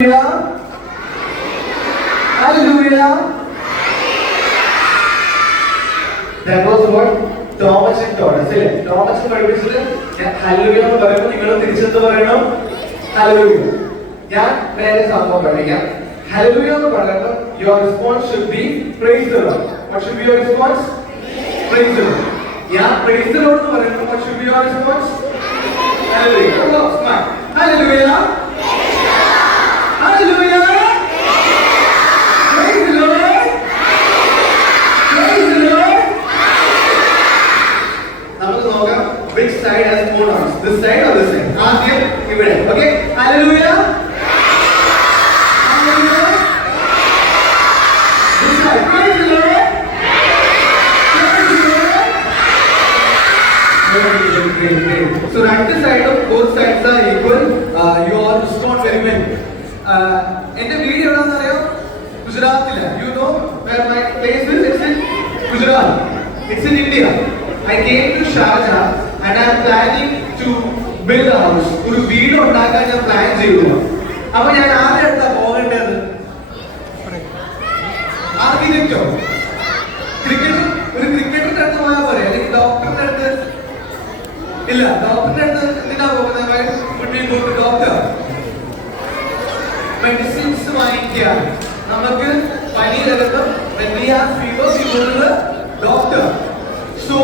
Hallelujah. That was what Thomas taught us. Thomas പഠിപ്പിച്ചത് hallelujah എന്ന് പറയുമ്പോൾ നിങ്ങൾ തിരിച്ചെന്ത് പറയണം? ഹല്ലേലൂയ. ഞാൻ വേറെ സംഭവം പഠിക്കാം. ഹല്ലേലൂയ എന്ന് പറയുമ്പോൾ your response should be praise the Lord. What should be your response? Praise the Lord. Yeah, praise the Lord എന്ന് പറയുമ്പോൾ what should be your response? Hallelujah. Hallelujah. Hallelujah. Praise the Lord. Praise the Lord. നമുക്ക് നോക്കാം which side has more noise, this side or this side? ആദ്യം ഇവിടെ. Okay? Hallelujah. Hallelujah. This side. Praise the Lord. Praise the Lord. Great. So right side of both sides are equal. You all respond very well. എന്റെ വീട് എവിടെയാണെന്ന് അറിയാം? ഗുജറാത്തില. You know where my place is? It's in Gujarat. It's in India. I came to Sharjah and I am planning to build a house. ഒരു വീട് ഉണ്ടാക്കാൻ ഞാൻ plan ചെയ്തു. അപ്പോൾ ഞാൻ ആരുടെ അടുത്താ പോകേണ്ടത്? ആർക്കിടെക്റ്റോ? ഒരു ക്രിക്കറ്ററിന്റെ അടുത്ത് പോയാൽ പോരെ? അല്ലെങ്കിൽ ഡോക്ടറിന്റെ അടുത്ത്? ഇല്ല, ഡോക്ടറിന്റെ അടുത്ത് എന്തിനാ പോകുന്നത്? ഡോക്ടർ മെഡിസിൻസ് വാങ്ങിക്കുക. നമുക്ക് പനി വരുമ്പോൾ ഡോക്ടർ. സോ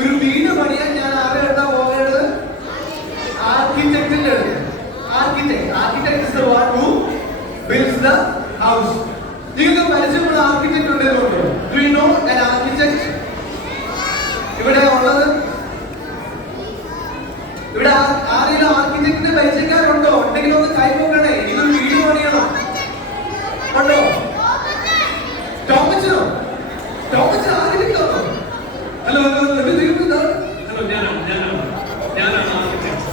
ഒരു വീട് പണിയാൻ ഞാൻ ആരുടെ അടുത്താ പോകേണ്ടത്? ആർക്കിടെക്റ്റിന്റെ അടുത്ത്. Architect is the one who builds the house. നിങ്ങൾക്ക് പരിചയമുള്ള ആർക്കിടെക്ട് ഉണ്ടെന്നുണ്ടോ? Do you know an architect? ഇവിടെ ഉള്ളത് ഇവിടെ ആരെങ്കിലും ആർക്കിടെക്റ്റിന്റെ പരിചയക്കാരുണ്ടോ? ഉണ്ടെങ്കിൽ ഒന്ന് കൈ നോക്കണേ. ഇതൊരു വീട് പണിയണം. ഉണ്ടോ? ടോമച്ചനോ? ടോമച്ചൻ ആർക്കിടെക്ട് ആണോ? ഹലോ ഞാനാണ് ആർക്കിടെക്ട്.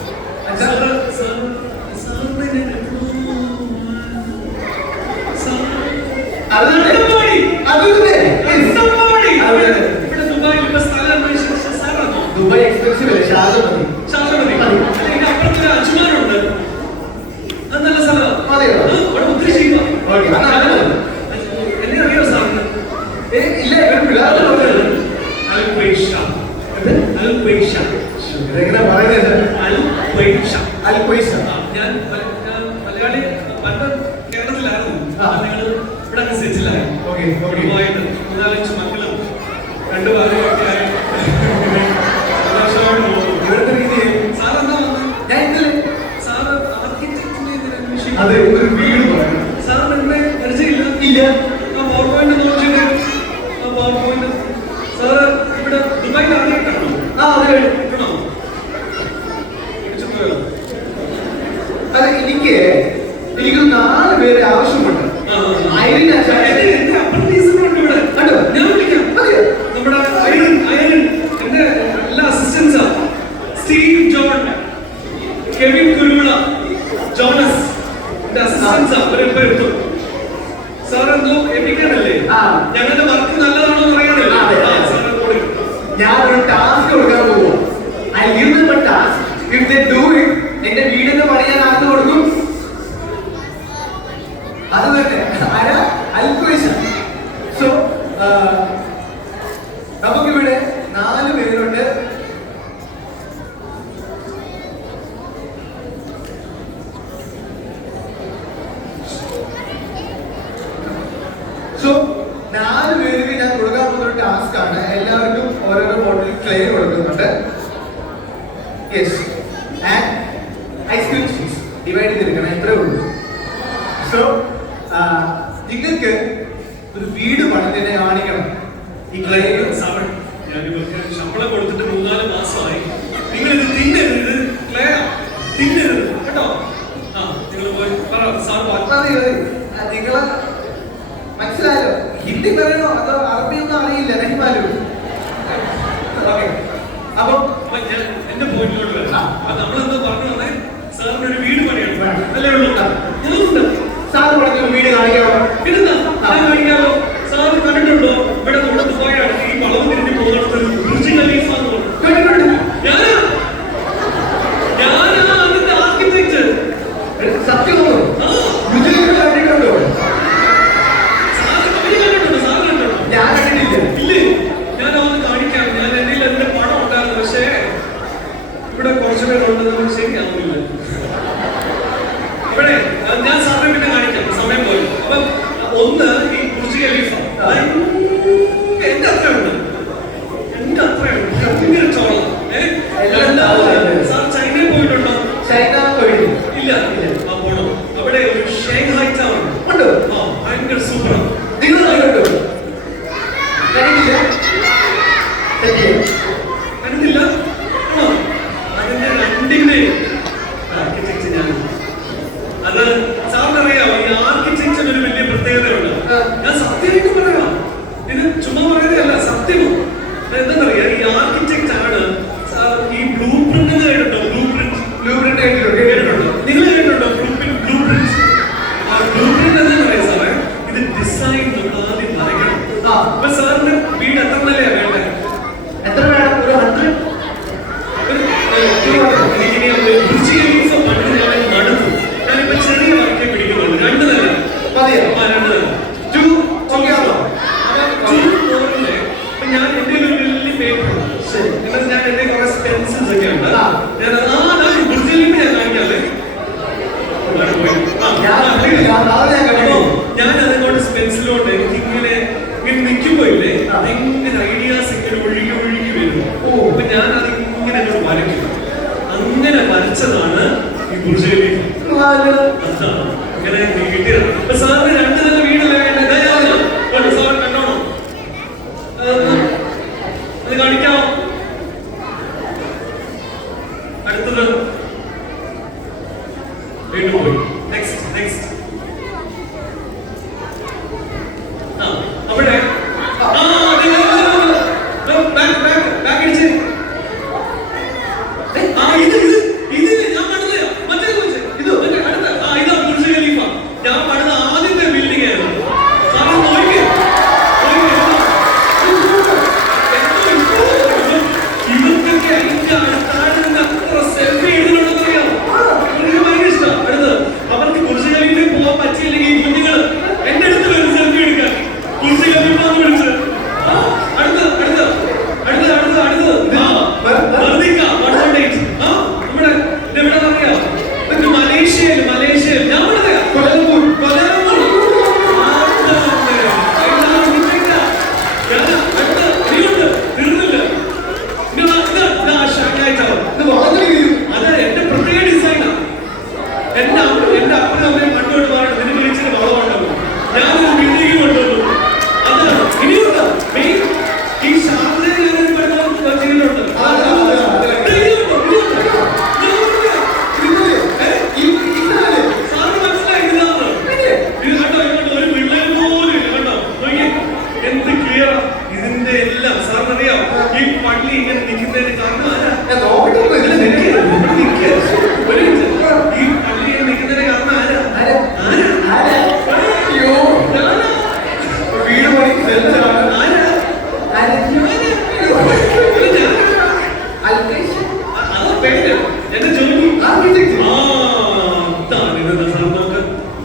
ദുബായ് എക്സ്പെൻസീവ് അല്ലേ? ഷാർജ മതി. അപ്പുറത്തൊരു അജ്മാനുണ്ട്. നല്ല സ്ഥലം. ഒത്തിരി ചെയ്യുക. എന്നെ അറിയോ സാറിന്? ഇല്ല, ഞാൻ മലയാളി പണ്ട് കേരളത്തിലായിരുന്നു. ഇവിടെ സെറ്റിലായി. പോയിട്ട് 4-5 മക്കളും 2 ഭാര്യയൊക്കെ ആയി. സാറെന്താ വന്നത്? സാറ് ആർക്കിടെക്റ്റിന്റെ അതെ, ഒരു വീട് പറയണം. സാറിന് എന്നെ പരിചയമില്ല? ഇല്ല. പവർ പോയിന്റ് നോക്കിയിട്ട് പവർ പോയിന്റ് സാറ് ഇവിടെ ദുബായിൽ ആദ്യമായിട്ടാണോ? അതെ. അതെ, എനിക്ക് 4 പേരെ ആവശ്യമുണ്ട്. എന്റെ അപ്രന്റീസിനുണ്ട് ഇവിടെ. ഞാൻ വിളിക്കാം. നമ്മുടെ അയരൻ എന്റെ എല്ലാ അസിസ്റ്റൻസാ. Steve John, Kevin Kuruvilla, Jonas എന്റെ അസിസ്റ്റൻസാ. അവരെത്തും. സാർ എന്തോ എപ്പിക്കാനല്ലേ? ഞങ്ങളുടെ വർക്ക് നല്ലതാണോ എന്ന് അറിയാനല്ലേ? ഞാനൊരു ടാസ്ക് കൊടുക്കാൻ പോകും. I give them a task. If they do it, എന്റെ വീടിന് പണിയാൻ ആർക്ക് കൊടുക്കും? അത് തന്നെ ആരാ? അൽക്വേഷൻ. സോ നമുക്കിവിടെ 4 പേരുണ്ട്. സോ 4 പേർക്ക് ഞാൻ കൊടുക്കാൻ പോകുന്ന ഒരു ടാസ്ക് ആണ്. എല്ലാവർക്കും ഓരോരോ ബോട്ടിൽ ക്ലേ കൊടുക്കുന്നുണ്ട്. Yes, and ice cream cheese divide ചെയ്തിരിക്കണം. എത്രയേ ഉള്ളൂ. സോ നിങ്ങൾക്ക് ഒരു വീട് പണിതിനെ കാണിക്കണം. ഈ ക്ലേയും ശമ്പളം കൊടുത്തിട്ട് 3-4 മാസമായി. നിങ്ങൾ ഇത് തിന്നരുത്. ക്ലേ തിന്നരുത് കേട്ടോ. നിങ്ങൾ പോയി സാർ നിങ്ങളെ മനസ്സിലായല്ലോ? ഹിന്ദി പറയണോ അതോ അറബിയൊന്നും അറിയില്ല? രണ്ടുമാരും ഓക്കെ. അപ്പൊ എന്റെ പോയിന്റിലോട്ട് വരാം. നമ്മളെന്താ പറഞ്ഞു തന്നെ? സാറിന് ഒരു വീട് പണിയാണ് അല്ലേ ഉള്ളൂ? സാറ് പറഞ്ഞ വീട് കാണിക്കാമോ? കാണിക്കാമോ? സാറ് കണ്ടിട്ടുണ്ടോ? ഇവിടെ നമ്മുടെ ദുബായാണ് ഈ വളവ് തിരിഞ്ഞ് പോകുന്നിടത്ത് ബുർജ് ഖലീഫ എന്ന് പറഞ്ഞു. ഞാനാ അതിന്റെ ആർക്കിടെക്ട്. സത്യം ശരിയാവുന്നില്ല. ഇവിടെ ഞാൻ സാറിനെ പിന്നെ കാണിക്കാം, സമയം പോയി. അപ്പൊ ഒന്ന് ഈ ബുർജ് ഖലീഫ എന്റെ അത്രയുണ്ട്, എന്റെ അത്രയുണ്ട് ഭയങ്കര ചോളം. സാർ ചൈനയിൽ പോയിട്ടുണ്ടോ? ചൈന പോയിട്ടില്ല. ഇല്ല ഇല്ല. ആ പോണം. അവിടെ ഒരു ഷാങ്ഹായ് ടൗൺ ഉണ്ട്. ആ ഭയങ്കര സൂപ്പറാണ്. നിങ്ങൾ കണ്ടിട്ടുണ്ടോ? കണ്ടിട്ടില്ല. കണ്ടിട്ടില്ല. അതിന്റെ രണ്ടിന്റെ ആർക്കിടെക്ചർ ഞാൻ അത് സാറിനറിയാമോ? ഈ ആർക്കിടെക്ചർ ഒരു വലിയ പ്രത്യേകതയുണ്ട്. ഞാൻ സത്യമായിട്ട് പറയാം, ഇത് ചുമ്മാ പറയുന്നതല്ല, സത്യവും. എന്താണെന്നറിയാം, ഈ ആർക്കിടെക്ട് ആണ് ഈ ബ്ലൂ പ്രിന്റ് കേട്ടിട്ടുണ്ടോ? ബ്ലൂ പ്രിന്റ് കേട്ടിട്ടുണ്ടോ? നിങ്ങൾ കേട്ടിട്ടുണ്ടോ ബ്ലൂ പ്രിന്റ്? ആ ബ്ലൂ പ്രിന്റ് എന്താണെന്നറിയാം സാറേ, ഇത് ഡിസൈൻ നമ്മൾ ആദ്യം വരയ്ക്കണം. അപ്പൊ സാറിന്റെ വീട് എത്ര നിലയാണ് വേണ്ടത്? എത്ര വേണം? ഒരു 100. ഞാനിപ്പോ ചെറിയ വർക്കേ പിടിക്കുന്നുള്ളൂ. 2 നില മതിയോ? 2 നില. 2 ഞാൻ എന്റെ ഒരു വലിയ പേപ്പർ എന്നിട്ട് ഞാൻ എന്റെ കുറെ പെൻസിൽസ് ഒക്കെ ഉണ്ട്. ഞാൻ അതുകൊണ്ട് പെൻസിലോണ്ട് എനിക്ക് ഇങ്ങനെ നിൽക്കുമ്പോ ഇല്ലേ ഭയങ്കര ഐഡിയാസ് ഇങ്ങനെ ഒഴുകി ഒഴുകി വരും. അപ്പൊ ഞാൻ അതിങ്ങനെ വരയ്ക്കും. അങ്ങനെ വരച്ചതാണ് ഈ ബുർജ് ഖലീഫ. അതാണ് അങ്ങനെ കിട്ടിയത്. അപ്പൊ സാറിന് 2 നില വീടല്ലേ വേണ്ടത്? സാർ കണ്ടോണോ? അത് കാണിക്കാമോ? അടുത്തത് വീണ്ടും പോയി. നെക്സ്റ്റ് അവിടെ ബാക്ക് അടിച്ച് ഇത് ഞാൻ പണിത മറ്റേ ഇത് അടുത്ത ഇതാ ബുർജ് ഖലീഫ. ഞാൻ പണിത ആദ്യത്തെ ബിൽഡിംഗ് ആയിരുന്നു. സാറ് നോക്കി ഇവർക്കൊക്കെ അതിന്റെ അടുത്താഴ അത്ര സെൽഫി എഴുതുന്നുണ്ടെന്നറിയാം. എനിക്ക് ഭയങ്കര ഇഷ്ടം. അടുത്ത് അവർക്ക് ബുർജ് ഖലീഫയിൽ പോകാൻ പറ്റിയില്ലെങ്കിൽ ഈ കുഞ്ഞുങ്ങൾ എന്റെ അടുത്ത് വരും സെൽഫി എടുക്കാൻ. ബുർജ് ഖലീഫ എന്ന് വിളിച്ച് മലേഷ്യയിൽ ഞാൻ അത് എന്റെ പ്രത്യേക ഡിസൈനാണ്. എന്റെ അപ്പനും അമ്മയും കണ്ടുകൊണ്ട് പറഞ്ഞു നിനക്ക് വിളിച്ചിട്ട് വളമുണ്ടല്ലോ. ഞാനൊരു ബിൽഡിംഗ് കൊണ്ടുവന്നു. അതാണ് ഇനിയുണ്ട് ഈ ഷാർജയിൽ ചെയ്തിട്ടുണ്ട്. സാറിന് മനസ്സിലായി ഇതാണ്. ഇത് കണ്ടോ ഒരു പിള്ളേർ പോലും ഇല്ല. കണ്ടോ എന്ത് ക്ലിയർ. ഇതിന്റെ എല്ലാം സാറിനറിയാം ഈ പള്ളി ഇങ്ങനെ നിൽക്കുന്നതിന് കാരണം ആരാ? ഈ പള്ളി നിൽക്കുന്നതിന് കാരണം ആരാ? വീട് പണി അതാ പേര് എന്റെ ജോലി.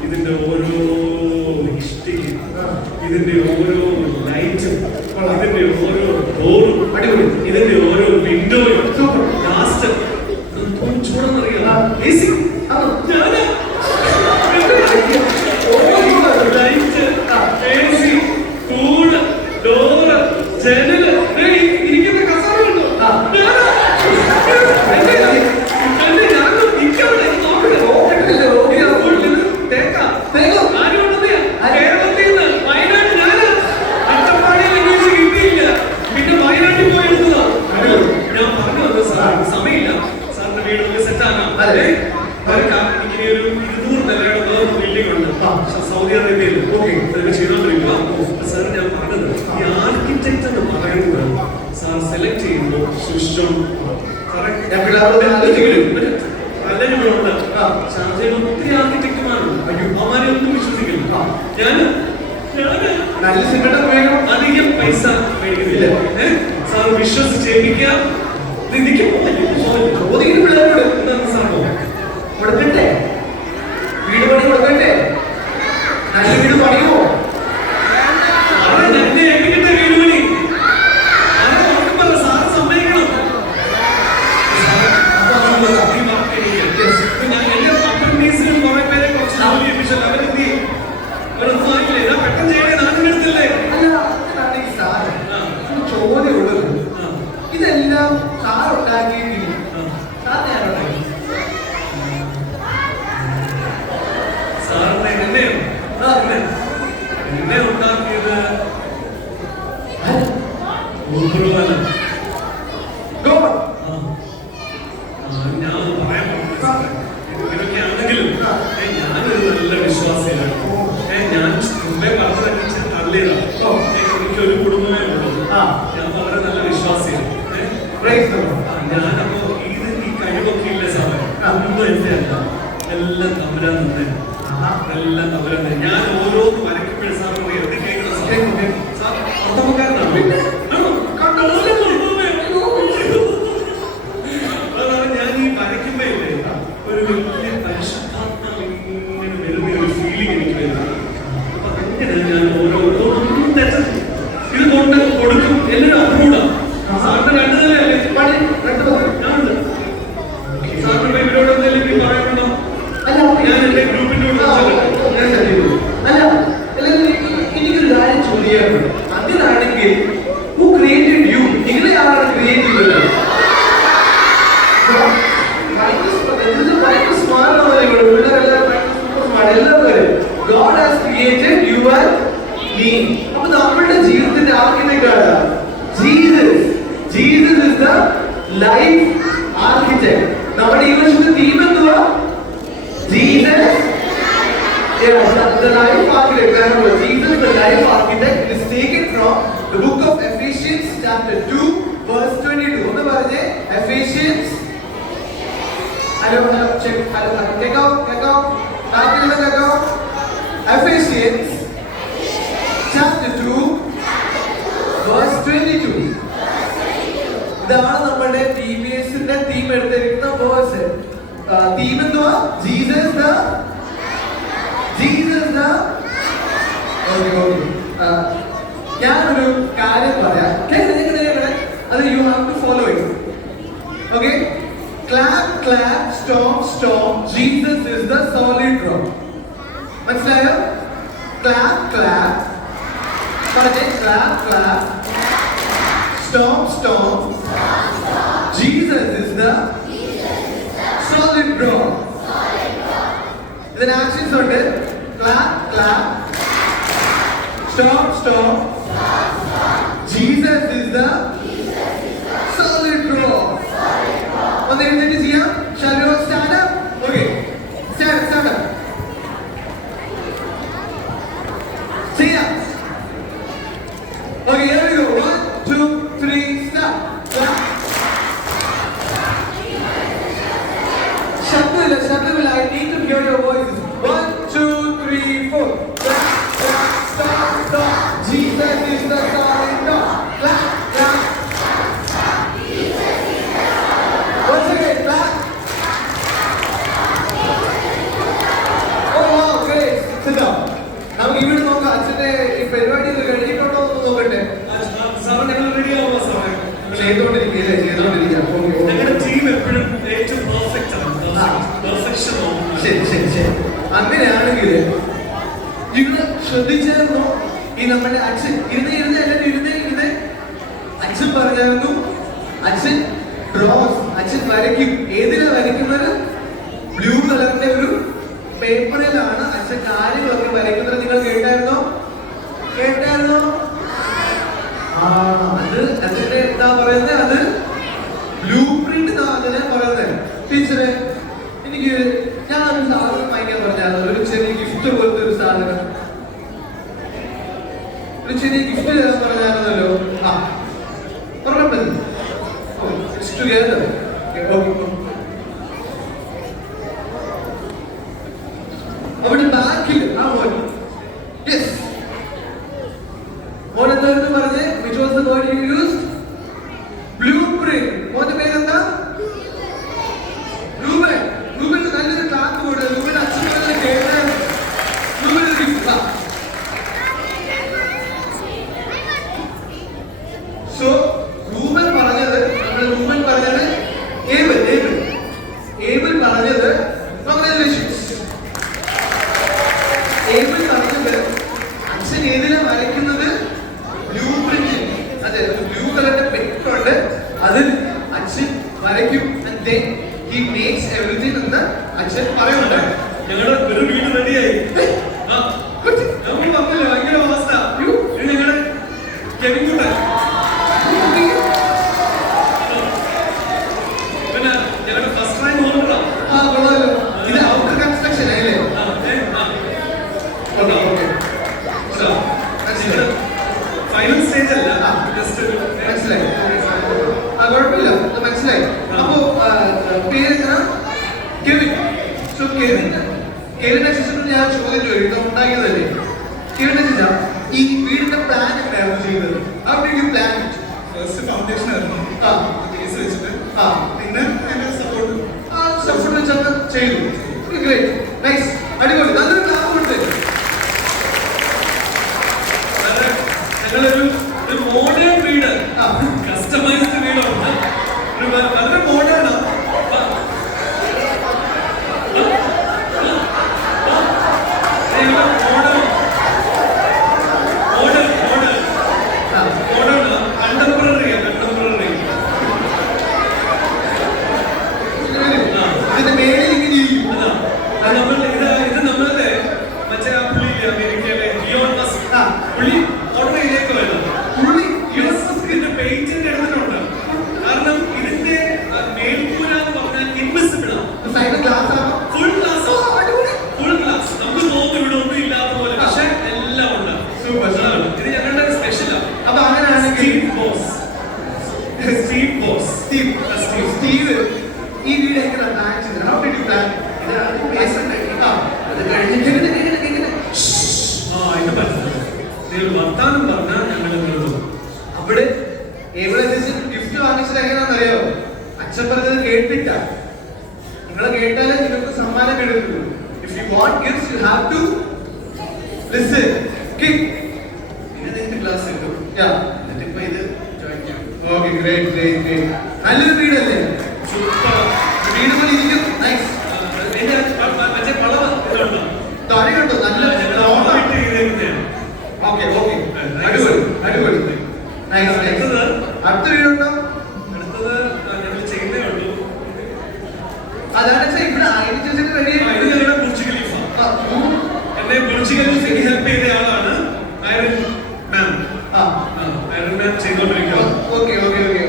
ഇതിന്റെ ഓരോ ഇഷ്ടിക, ഇതിന്റെ ഓരോ ലൈറ്റും, ഇതിന്റെ ഓരോ ഡോറും, ഇതിന്റെ ഓരോ വിൻഡോയും ലാസ്റ്റ് ചൂടെന്നറിയാം. ലൈറ്റ്, AC, കൂട്, ഡോറ്, ജനല്, ഇരിക്കുന്ന കസേര ഉണ്ടോ? കേരളത്തിൽ നിന്ന് വയനാട് ഞാൻ അട്ടപ്പാടിയിൽ അന്വേഷിച്ച് കിട്ടിയില്ല. പിന്നെ വയനാട്ടിൽ പോയി എടുത്തതാണ്. ഞാൻ പറഞ്ഞു വന്നത് സാർ സമയമില്ല, സാറിന്റെ വീടൊക്കെ സെറ്റ് ആക്കാം. ഇങ്ങനെ ഒരു 200 നിലയുടെ വേറൊരു ബിൽഡിംഗ് ഉണ്ട് സൗദി അറേബ്യയിൽ. അതൊക്കെ ചെയ്തോണ്ടിരിക്കുക. സാർ ഞാൻ പറഞ്ഞത് ഈ ആർക്കിടെക്ട് എന്ന് പറയുന്നത് സാർ സെലക്ട് ചെയ്യുമ്പോൾ ശിഷ്ടം പലരുമുണ്ട്. ഷാർജയിൽ ഒത്തിരി ആർക്കിടെക്ടുമാരുണ്ട്. അവന്മാരെ ഒന്നും വിശ്വസിക്കില്ല. ഞാൻ നല്ല സിമെന്റ് ഉപയോഗിക്കണം. അധികം പൈസ മേടിക്കുന്നില്ല. സാർ വിശ്വസിച്ച് ജയിപ്പിക്കുക. ചോദിക്കുന്ന പിള്ളേരോട് എന്താണ് സാറോ കൊടുക്കട്ടെ? വീട് പണി കൊടുക്കട്ടെ? നല്ല വീട് പണിയുമോ? എന്നെ ഏൽപ്പിക്കട്ടെ വീട് പണി. സാറ് സമ്മതിക്കണം. എന്നെയാണ്. എന്നെ ഉണ്ടാക്കിയത് ഗോപുരമല്ല. ഞാൻ പറയാൻ ഇങ്ങനെയൊക്കെ ആണെങ്കിലും ഞാനൊരു നല്ല വിശ്വാസിയാണ്. ഞാൻ മുമ്പേ പറഞ്ഞതനുസരിച്ച് തള്ളിയതാണ്. എനിക്കൊരു കുടുംബമേ ഉള്ളൂ. ഞാൻ വളരെ നല്ല വിശ്വാസിയാണ്. ഞാനപ്പോ ഈ കഴിവൊക്കെ ഇല്ല സാറേ. ഒന്നും എന്റെ അല്ല, എല്ലാം തമ്പുരാൻ തന്നെ. എല്ലാം തമ്പുരാൻ തന്നെ. ഞാൻ ഓരോന്ന് വരയ്ക്കുമ്പോഴും സാർ ഇത് കേൾക്കണം സാർ. അർത്ഥമക്കാരനാണ്. ഞാൻ ഈ വരയ്ക്കുമ്പോഴേ ഒരു വലിയ പരിശുദ്ധാത്മാവ് ഇങ്ങനെ വരുന്ന ഒരു ഫീലിംഗ് എനിക്ക് വരുന്നത്. അപ്പൊ അങ്ങനെ ഞാൻ ഓരോന്നും തെറ്റത് ഇത് കൊണ്ട് കൊടുക്കും. എല്ലാവരും അപ്രൂവ്ഡാണ്. സാറിന്റെ രണ്ടു നിലയല്ലേ? ഞാനുണ്ട്. സാറിന് ഇവരോട് എന്തെങ്കിലും പറയാനുണ്ടോ? ഞാൻ എന്റെ ഗ്രൂപ്പിനോട് എനിക്കൊരു കാര്യം ചോദിക്കാറുണ്ട്. അങ്ങനാണെങ്കിൽ who created you? നിങ്ങളെ ആരാണ് ക്രിയേറ്റ് ചെയ്തത്? God has created you and me. അപ്പൊ നമ്മുടെ ജീവിതത്തിന്റെ ആർക്കിടെക്ട് ആണ് Jesus. Jesus is the life architect. നമ്മുടെ ഈ വർഷത്തെ തീം എന്തുവാ? Jesus. The life architect. Jesus, the life architect, is taken from the book of Ephesians, chapter 2, verse 22. ഒന്ന് പറഞ്ഞേ, Ephesians. Hello, check. Hello, take out. Ephesians, chapter 2, verse 22. ഇതാണ് നമ്മുടെ TBSന്റെ theme എടുത്തിരിക്കുന്ന വേഴ്സ്. തീം എന്തുവാ? ജീസസ് ദ ഞാനൊരു കാര്യം പറയാം. അത് you have to follow it. Okay? Clap stop Jesus is the solid rock. മനസ്സിലായോ? ക്ലാപ്പ് പറഞ്ഞേ. Clap stop Jesus is the solid rock. ഇതിന് ആക്ഷൻസ് ഉണ്ട്. clap stop Jesus is the solid rock. ഒന്ന് എഴുന്നേറ്റ് ചെയ്യാം. Shall we all stand up? Okay, stand up. ചെയ്യാം. Okay, here we go. 1 2 3 start. ശബ്ദമില്ല. I need to hear your voices. 1 2 3 4. Stop. Jesus is the solid rock. Clap. Once again, clap. Oh wow, great. Sit down. നമുക്ക് ഇവിടെ നോക്കാം. അച്ഛന്റെ ഈ പരിപാടി കഴിഞ്ഞിട്ടുണ്ടോ എന്ന് നോക്കട്ടെ. സാറ് ഞങ്ങൾ റെഡി ആവുക സാറേ. ചെയ്തോണ്ടിരിക്കുക. ഞങ്ങളുടെ ടീം എപ്പോഴും ഏറ്റവും പെർഫെക്റ്റ് ആണ്. പെർഫെക്ഷൻ. ശരി. അങ്ങനെയാണെങ്കിൽ നിങ്ങൾ ശ്രദ്ധിച്ചായിരുന്നു ഈ നമ്മുടെ അച്ഛൻ ഇരുന്ന് അച്ഛൻ പറഞ്ഞായിരുന്നു അച്ഛൻ ഡ്രോസ് അച്ഛൻ വരയ്ക്കും. ഏതിലാണ് വരയ്ക്കുന്നത്? ബ്ലൂ കളറിന്റെ ഒരു പേപ്പറിലാണ് അച്ഛൻ കാര്യങ്ങളൊക്കെ വരയ്ക്കുന്നത്. നിങ്ങൾ കേട്ടായിരുന്നോ? അത് അതിന്റെ എന്താ പറയുന്നത്? അത് ബ്ലൂ പ്രിന്റ് എന്നാണ് പറയുന്നത്. ടീച്ചറെ എനിക്ക് ഞാനൊരു സാധനം വാങ്ങിക്കാൻ പറഞ്ഞായിരുന്നു. ഒരു ചെറിയ ഗിഫ്റ്റ് പോലത്തെ ഒരു സാധനം. ഒരു ചെറിയ ഗിഫ്റ്റ് തരാൻ പറഞ്ഞായിരുന്നല്ലോ. അവിടെ ബാക്കിൽ മോൻ എന്തായിരുന്നു പറഞ്ഞേ? Which was the word you used? Blue print. മോന്റെ പേരെന്താ? രൂപൻ നല്ലൊരു ക്ലാപ്പ് കൂടെ. രൂപൻ അച്ഛനെ കേൾക്കാൻ രൂപൻ ഗിഫ്റ്റ്. സോ രൂപൻ പറഞ്ഞത് ഏബിൾ പറഞ്ഞത് ഏബിൾ പറഞ്ഞത് അച്ഛൻ ഏതിലാണ് വരയ്ക്കുന്നത്? Blue print. അതെ, ബ്ലൂ കളറിന്റെ പെട്ടുണ്ട്. അതിൽ അച്ഛൻ വരയ്ക്കും. and then he makes everything എന്ന് അച്ഛൻ പറയുന്നുണ്ട്. ഞങ്ങളുടെ ഒരു വീട് റെഡിയായി. ഉണ്ടാക്കിയതല്ലേ? കേട്ടിട്ടില്ല? ഈ വീടിന്റെ പ്ലാൻ എങ്ങനെയായിരുന്നു ചെയ്തത്? How did you plan it? First foundation ആയിരുന്നു, ബേസ് വെച്ചിട്ട് പിന്നെ അതിന്റെ സപ്പോർട്ട് വെച്ചത് ചെയ്തു. ഗ്രേറ്റ്, നൈസ്, അടിപൊളി, നല്ലൊരു ക്ലാസ് ഉണ്ട്. ഞങ്ങളൊരു മോഡേൺ വീട്, കസ്റ്റമൈസ്ഡ് വീടുണ്ട്, വളരെ മോഡേൺ. സ്റ്റീവ് ഈ വീട് എങ്ങനെ പ്ലാൻ ചെയ്തത്? How did you plan? അത് കഴിഞ്ഞിട്ട് വർത്താനം പറഞ്ഞാൽ ഞങ്ങൾ അവിടെ എവിടെ ഗിഫ്റ്റ് വാങ്ങിച്ചത് എങ്ങനെയാണെന്നറിയോ? അച്ഛൻ പറഞ്ഞത് കേട്ടിട്ട. നിങ്ങൾ കേട്ടാലേ നിങ്ങൾക്ക് സമ്മാനം കിട്ടുള്ളൂ. If you want gifts, you have to listen. നിങ്ങൾക്ക് ക്ലാസ് കിട്ടും. എന്നിട്ടിപ്പോ ഇത് ഓക്കെ, ഗ്രേറ്റ് ഗ്രേറ്റ് ഗ്രേറ്റ്. നല്ലൊരു വീടല്ലേ? വീട് പോലെ ഇരിക്കും. നൈസ്. മറ്റേ പളവ് താഴെ കണ്ടോ? നല്ല ഓക്കെ ഓക്കെ, അടിപൊളി അടിപൊളി, നൈസ് നൈസ്. അടുത്ത വീടുണ്ടോ? അടുത്തത് ഞങ്ങൾ ചെയ്യുന്നേ ഉള്ളൂ. അതാണ് ഇവിടെ ആയിരത്തി റെഡി. ഇത് ബുർജ് ഖലീഫ. എന്നെ ബുർജ് ഖലീഫയ്ക്ക് ഹെൽപ്പ് ചെയ്ത ആളാണ് ഐറൺ മാം. ഐറൺ മാം ചെയ്തോണ്ടിരിക്കുക. Okay okay okay.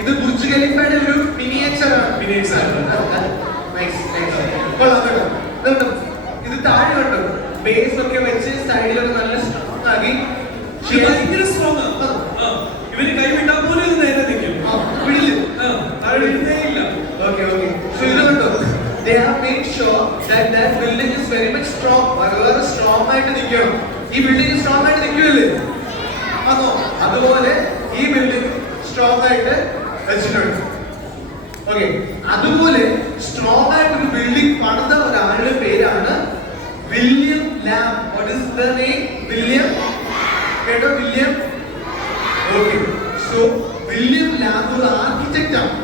ഇത് ബുർജ് ഖലീഫയുടെ ഒരു മിനിയേച്ചർ ആണ്. ഇത് താഴെ കണ്ടോ? ബേസ് ഒക്കെ വെച്ച് സൈഡിലൊക്കെ നല്ല സ്ട്രോങ് ആക്കി. ഭയങ്കര സ്ട്രോങ് ആണ്. ഇവര് കൈവിട്ടാൽ പോലെ ഇത് നേരെ നിൽക്കും. താഴെ ഇല്ല. Okay okay. സോ ഇത് കണ്ടോ? They have made sure that that building is very much strong. വളരെ സ്ട്രോങ് ആയിട്ട് നിൽക്കണം. ഈ ബിൽഡിംഗ് സ്ട്രോങ് ആയിട്ട് നിൽക്കുമല്ലേ? ആണോ? അതുപോലെ ഈ ബിൽഡിംഗ് സ്ട്രോങ് ആയിട്ട് വെച്ചിട്ടുണ്ട്. ഓക്കെ, അതുപോലെ സ്ട്രോങ് ആയിട്ട് ഒരു ബിൽഡിംഗ് പണിത ഒരാളുടെ പേരാണ് William Lamb. What is the name? William. കേട്ടോ? William. Okay, so William Lamb ഒരു ആർക്കിടെക്റ്റ് ആണ്.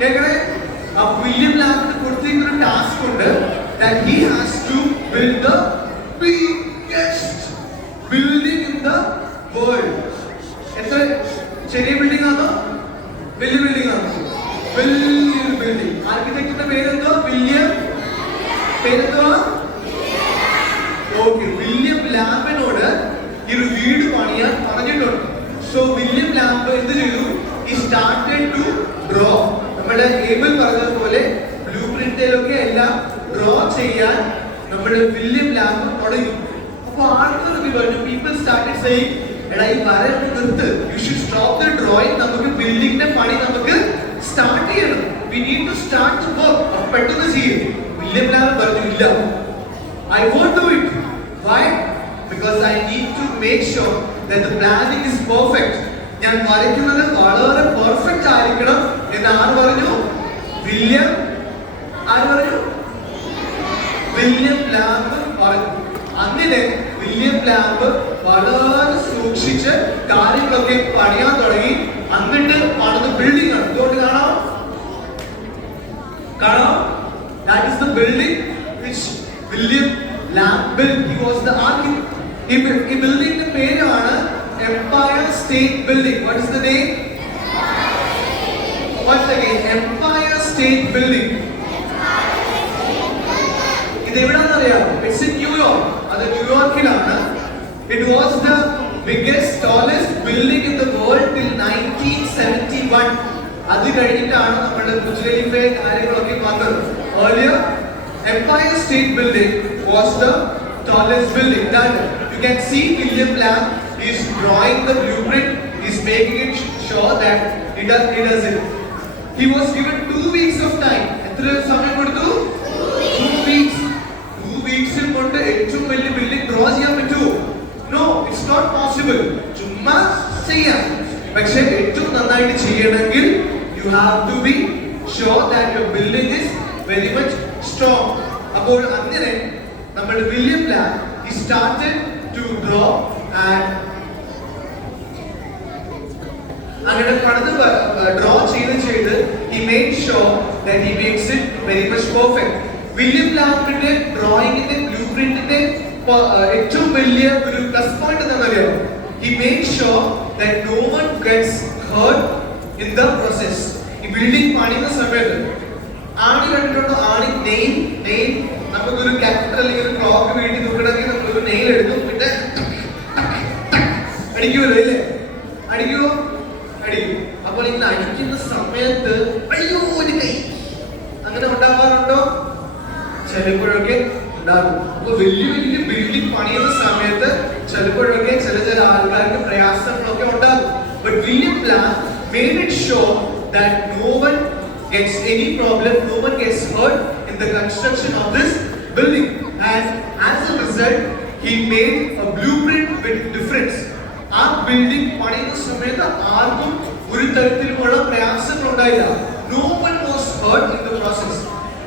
കേൾക്കണേ? ആ വില്യം ലാമിന് കൊടുത്തിരിക്കുന്ന ഒരു ടാസ്ക് ഉണ്ട്. that he has to build the biggest building in the world. എത്ര ചെറിയ ബിൽഡിംഗ് ആണോ വലിയ ബിൽഡിംഗ് ആണോ? വലിയൊരു ബിൽഡിംഗ്. ആർക്കിടെക്റ്റിന്റെ പേരെന്തോ? വില്യം. പേരെന്തോ? ഓക്കെ, വില്യം ലാമ്പിനോട് ഈ ഒരു വീട് പണിയാൻ പറഞ്ഞിട്ടുണ്ട്. സോ വില്യം ലാമ്പ് എന്ത് ചെയ്തു? he started to draw. നമ്മുടെ ഏബിൾ പറഞ്ഞതുപോലെ ബ്ലൂ പ്രിന്റിലൊക്കെ എല്ലാം ഡ്രോ ചെയ്യാൻ നമ്മുടെ വില്യം ലാമ്പ് തുടങ്ങി. അപ്പൊ ആൾക്കാരൊക്കെ പറഞ്ഞു, പീപ്പിൾ സ്റ്റാർട്ടഡ് സെയിങ്, എടാ ഈ വര നിർത്ത്, you should stop the drawing, നമുക്ക് ബിൽഡിങ്ങിന്റെ പണി നമുക്ക് സ്റ്റാർട്ട് ചെയ്യണം, we need to start the work. അപ്പൊ പെട്ടെന്ന് ചെയ്യും. വില്യം ലാമ്പ് പറഞ്ഞു, ഇല്ല, I won't do it. Why? Because I need to make sure that the planning is perfect. ഞാൻ വരയ്ക്കുന്നത് വളരെ പെർഫെക്റ്റ് ആയിരിക്കണം എന്ന് ആര് പറഞ്ഞു? വില്യം. ആര് പറഞ്ഞു? വില്യം ലാമ്പ് പറഞ്ഞു. അങ്ങനെ വില്യം ലാമ്പ് വളരെ സൂക്ഷിച്ച് കാര്യങ്ങളൊക്കെ പണിയാൻ തുടങ്ങി. എന്നിട്ട് പണിത ബിൽഡിംഗ് ആണ്. ഇതുകൊണ്ട് കാണാം, കാണാം. That is the building which William Lamb built. He was the architect. ഈ ബിൽഡിംഗിന്റെ പേരാണ് Empire State Building. What is the name? Once again, Empire State Building. ഇത് എവിടെയാണെന്ന് അറിയാമോ? It's in New York. അത് ന്യൂയോർക്കിലാണ്. It was the biggest, tallest building in the world till 1971. അത് കഴിഞ്ഞിട്ടാണ് നമ്മുടെ Burj ഖലീഫയെ കാര്യങ്ങളൊക്കെ വന്നത്. Earlier, Empire State Building was the tallest building. That you can see William Lamb he's drawing the blueprint, he's making it sure that he does it. He was given 2 weeks of time. എത്ര സമയം കൊടുത്തു? 2 weeks. 2 weeks ൽ കൊണ്ട് ഏറ്റവും വലിയ building draw ചെയ്യാൻ പറ്റുമോ? No, it's not possible. ചുമ്മാ ചെയ്യാം. പക്ഷേ ഏറ്റവും നന്നായിട്ട് ചെയ്യണമെങ്കിൽ you have to be sure that your building is very much strong. അപ്പോൾ അങ്ങനെ നമ്മുടെ William Lamb he started to draw and അങ്ങനെ പണിത് ഡ്രോ ചെയ്ത് he made sure that he makes it very much perfect. William ലാംബിന്റെ ഡ്രോയിങ്ങിന്റെ blue പ്രിന്റിന്റെ ഏറ്റവും വലിയ ഒരു പ്ലസ് പോയിന്റ് എന്താണെന്നറിയാമോ? he made sure that no one gets hurt in the process. ഈ ബിൽഡിംഗ് പണിയുന്ന സമയത്ത് ആണി കണ്ടിട്ടുണ്ടോ? ആണി നെയിൽ നമുക്കൊരു ക്യാപിറ്റൽ അല്ലെങ്കിൽ ഒരു ക്ലോക്ക് വീട്ടിൽ നോക്കണമെങ്കിൽ നമ്മളൊരു നെയിൽ എടുക്കും, പിന്നെ അടിക്കുമല്ലോ അല്ലേ? അടിക്കുമോ? അടിക്കും. അപ്പോൾ ഇങ്ങനെ അടിക്കുന്ന സമയത്ത് അയ്യോ ഒരു കൈ അങ്ങനെ ഉണ്ടാവാറുണ്ടോ? ചിലപ്പോഴൊക്കെ ഉണ്ടാകും. അപ്പൊ വലിയ ബിൽഡിംഗ് പണിയുന്ന സമയത്ത് ചിലപ്പോഴൊക്കെ ചില ആൾക്കാർക്ക് പ്രയാസങ്ങളൊക്കെ ഉണ്ടാകും. But William Lamb made it sure that no one gets any problem, no one gets hurt in the construction of this building. And as a result, he made a blueprint with difference. ആ building പണിയുന്ന സമയത്ത് ആർക്കും ഒരു തരത്തിലുമുള്ള പ്രയാസങ്ങൾ ഉണ്ടായില്ല. No one was hurt in the process.